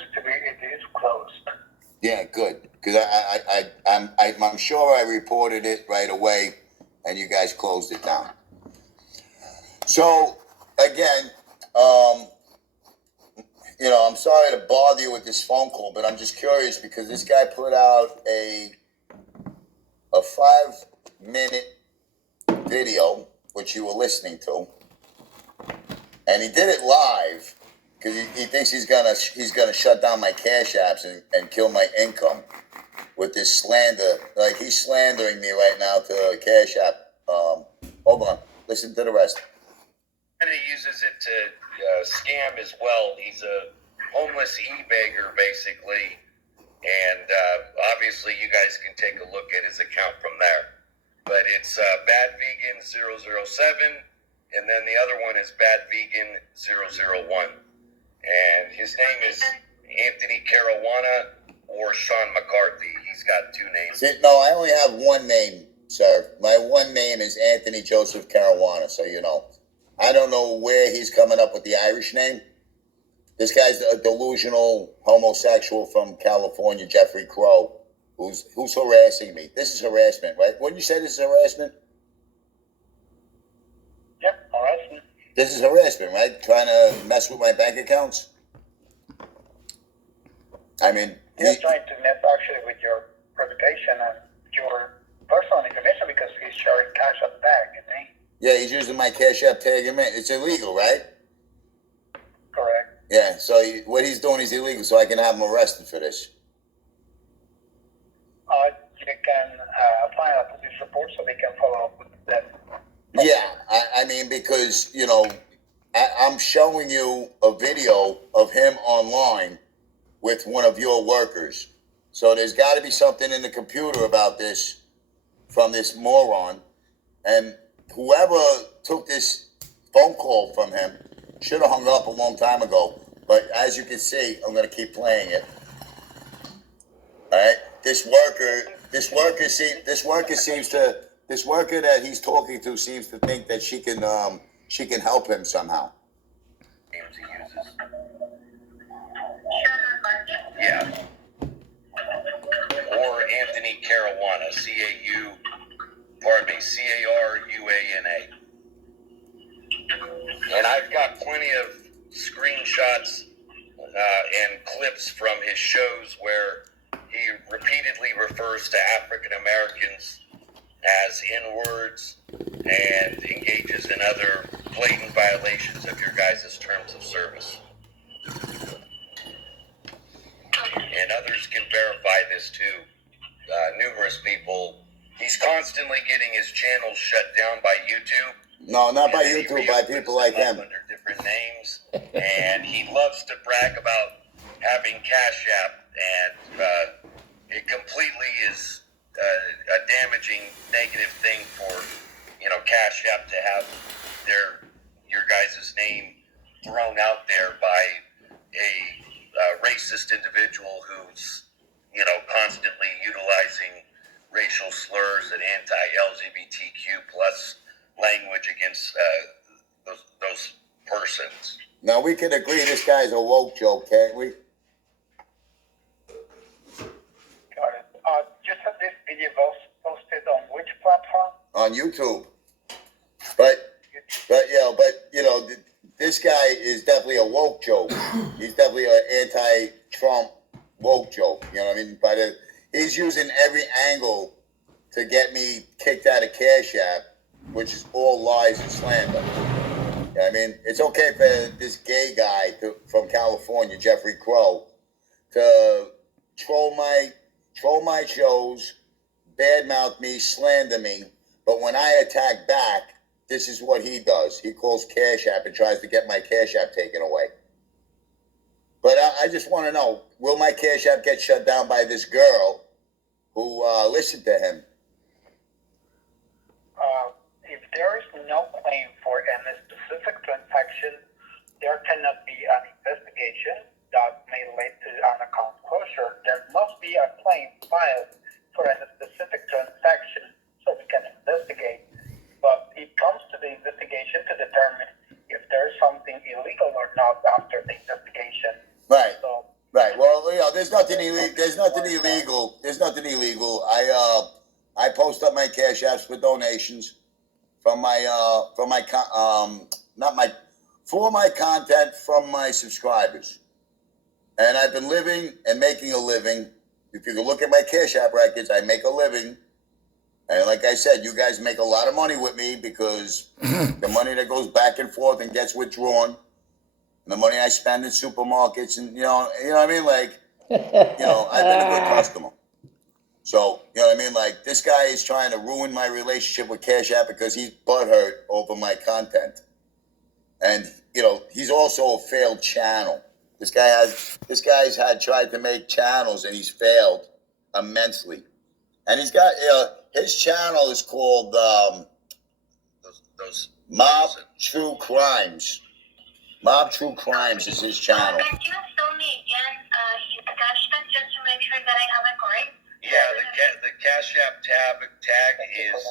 it is closed. Yeah, good. Because I'm sure I reported it right away, and you guys closed it down. So again, I'm sorry to bother you with this phone call, but I'm just curious because this guy put out a 5-minute video, which you were listening to, and he did it live because he thinks he's gonna shut down my cash apps and kill my income with this slander. Like, he's slandering me right now to Cash App. Hold on, listen to the rest. And he uses it to scam as well. He's a homeless e-beggar, basically. And obviously, you guys can take a look at his account from there. But it's BADVEGAN007, and then the other one is BADVEGAN001. And his name is Anthony Caruana or Sean McCarthy. He's got two names. No, I only have one name, sir. My one name is Anthony Joseph Caruana, so you know. I don't know where he's coming up with the Irish name. This guy's a delusional homosexual from California, Jeffrey Crow, who's harassing me. This is harassment, right? Wouldn't you say this is harassment? Yep, harassment. This is harassment, right? Trying to mess with my bank accounts? I mean... He's trying to mess actually with your reputation and your personal information because he's sharing cash at the bank, isn't he? Yeah, he's using my Cash App tag him in. It's illegal, right? Correct. Yeah, so what he's doing is illegal, so I can have him arrested for this. You can file a police report so they can follow up with them. Yeah, I mean, because, I'm showing you a video of him online with one of your workers. So there's got to be something in the computer about this from this moron. And whoever took this phone call from him should have hung up a long time ago. But as you can see, I'm going to keep playing it. All right, this worker that he's talking to seems to think that she can help him somehow. Yeah. Or Anthony Caruana, Caruana. And I've got plenty of screenshots and clips from his shows where he repeatedly refers to African Americans as N-words and engages in other blatant violations of your guys' terms of service. And others can verify this too. Numerous people. He's constantly getting his channel shut down by YouTube. No, not by YouTube, by people like him. Under different names. And he loves to brag about having Cash App, and it completely is a damaging, negative thing for, Cash App to have your guys' name thrown out there by a racist individual who's, constantly utilizing racial slurs and anti-LGBTQ plus language against those persons. Now, we can agree this guy's a woke joke, can't we? Got it. Just had this video posted on which platform? On YouTube. But this guy is definitely a woke joke. He's definitely an anti-Trump woke joke. You know what I mean? But he's using every angle to get me kicked out of Cash App, which is all lies and slander. You know what I mean? It's okay for this gay guy from California, Jeffrey Crow, to troll my shows, badmouth me, slander me. But when I attack back, this is what he does. He calls Cash App and tries to get my Cash App taken away. But I just want to know, will my Cash App get shut down by this girl who listened to him? If there is no claim for any specific transaction, there cannot be an investigation that may lead to an account closure. There must be a claim filed for a specific transaction so we can investigate. But it comes to the investigation to determine if there's something illegal or not after the investigation. Right. So right. nothing illegal. There's nothing illegal. There's nothing illegal. I post up my cash apps for donations from my content from my subscribers. And I've been living and making a living. If you can look at my cash app records, I make a living. And like I said, you guys make a lot of money with me because the money that goes back and forth and gets withdrawn, and the money I spend in supermarkets, and you know what I mean? Like, I've been a good customer. So, you know what I mean? Like, this guy is trying to ruin my relationship with Cash App because he's butthurt over my content. And, he's also a failed channel. This guy's tried to make channels and he's failed immensely. And he's got, his channel is called those Mob True Crimes. Mob True Crimes is his channel. Can you tell me again his cash tag just to make sure that I have it correct? Yeah, the Cash App tag is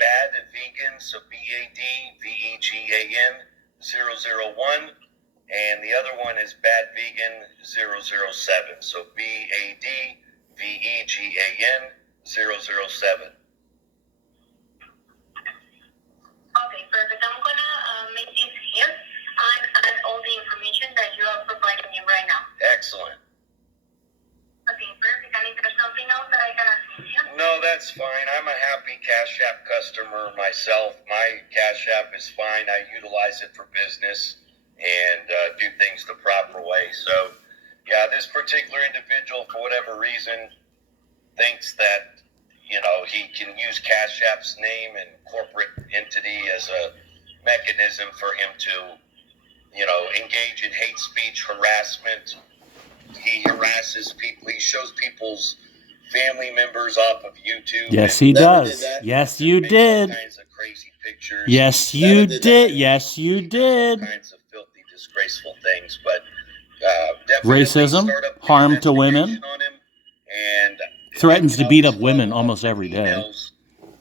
BADVEGAN, so BADVEGAN 001, and the other one is BADVEGAN007, so BADVEGAN 007. Okay, perfect. I'm gonna make this here and add all the information that you are providing me right now. Excellent. Okay, perfect. And if there's something else that I can assist you? No, that's fine. I'm a happy Cash App customer myself. My Cash App is fine. I utilize it for business and do things the proper way. So, yeah, this particular individual, for whatever reason, thinks that, he can use Cash App's name and corporate entity as a mechanism for him to, engage in hate speech, harassment. He harasses people. He shows people's family members off of YouTube. Yes, he does. Yes, you did. All kinds of crazy pictures. Yes, you did. Yes, you did. All kinds of filthy, disgraceful things. But definitely Racism, start up an harm to women. investigation on him, and Threatens to beat up women almost every day. emails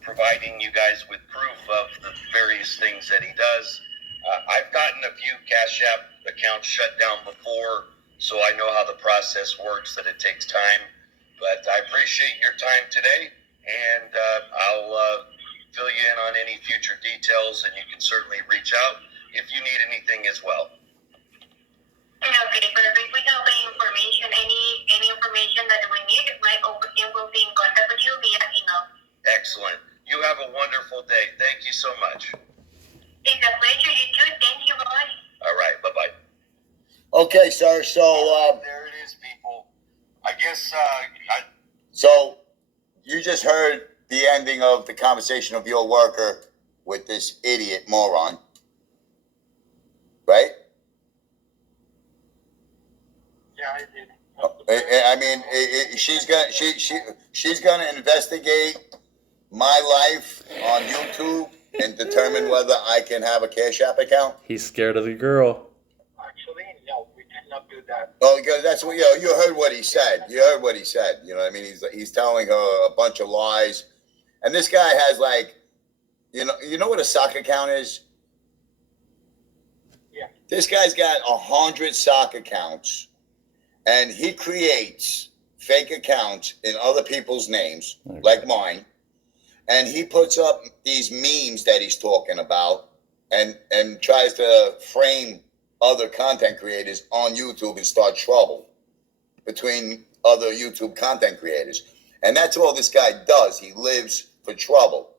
providing you guys with proof of the various things that he does. I've gotten a few Cash App accounts shut down before, so I know how the process works, that it takes time. But I appreciate your time today, and I'll fill you in on any future details, and you can certainly reach out if you need anything as well. Okay, perfect. We have the information. Any information that we need, my over team will be in contact with you via email. Excellent. You have a wonderful day. Thank you so much. It's a pleasure. You too. Thank you. Bye. All right. Bye-bye. Okay, sir. So, there it is, people. I guess so you just heard the ending of the conversation of your worker with this idiot moron, right? Yeah, I did. I mean, she's gonna investigate my life on YouTube and determine whether I can have a Cash App account. He's scared of the girl. Actually, no, we cannot do that. Oh, because that's what you heard what he said. You heard what he said. You know what I mean? He's telling her a bunch of lies, and this guy has you know what a sock account is? Yeah. This guy's got 100 sock accounts, and he creates fake accounts in other people's names, like mine, and he puts up these memes that he's talking about, and tries to frame other content creators on YouTube and start trouble between other YouTube content creators. And that's all this guy does. He lives for trouble.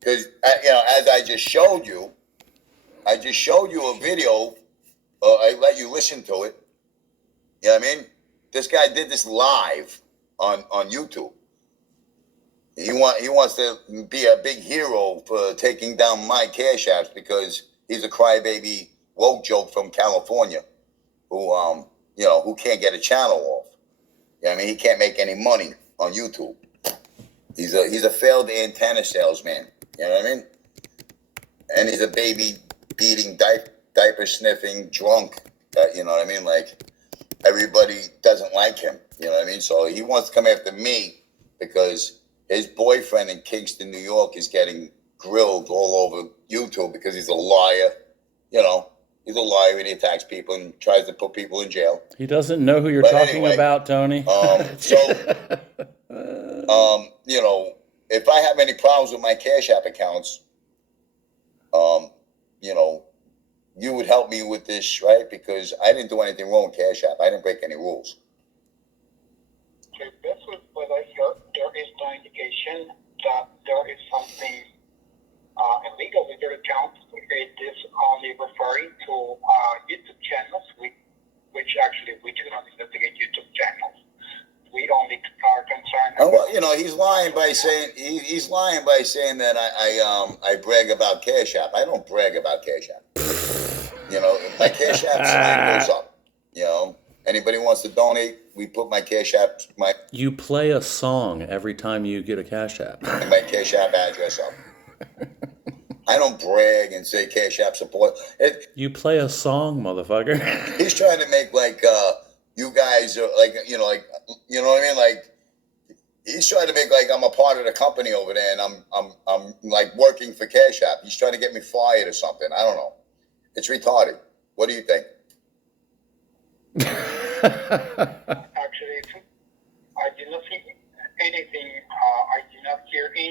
Because, as I just showed you a video, I let you listen to it. You know what I mean? This guy did this live on YouTube. He wants to be a big hero for taking down my Cash Apps because he's a crybaby woke joke from California who can't get a channel off. You know what I mean? He can't make any money on YouTube. He's a failed antenna salesman. You know what I mean? And he's a baby beating, diaper sniffing drunk. You know what I mean? Like, everybody doesn't like him. You know what I mean? So he wants to come after me because his boyfriend in Kingston, New York is getting grilled all over YouTube because he's a liar. He's a liar and he attacks people and tries to put people in jail. He doesn't know who you're But talking anyway, about, Tony. You know, if I have any problems with my Cash App accounts, you know, you would help me with this, right? Because I didn't do anything wrong with Cash App. I didn't break any rules. Okay, that's what I heard. There is no indication that there is something illegal with your account. It is only referring to YouTube channels, which actually we do not investigate YouTube channels. We only are concerned. And well, you know, he's lying by saying that I brag about Cash App. I don't brag about Cash App. You know, my Cash App sign goes up. You know, anybody wants to donate, we put my Cash App You play a song every time you get a Cash App. my Cash App address up. I don't brag and say Cash App support. You play a song, motherfucker. He's trying to make like you guys are like you know what I mean, like he's trying to make like I'm a part of the company over there and I'm like working for Cash App. He's trying to get me fired or something. I don't know. It's retarded. What do you think? Actually, I did not see anything. I did not hear any.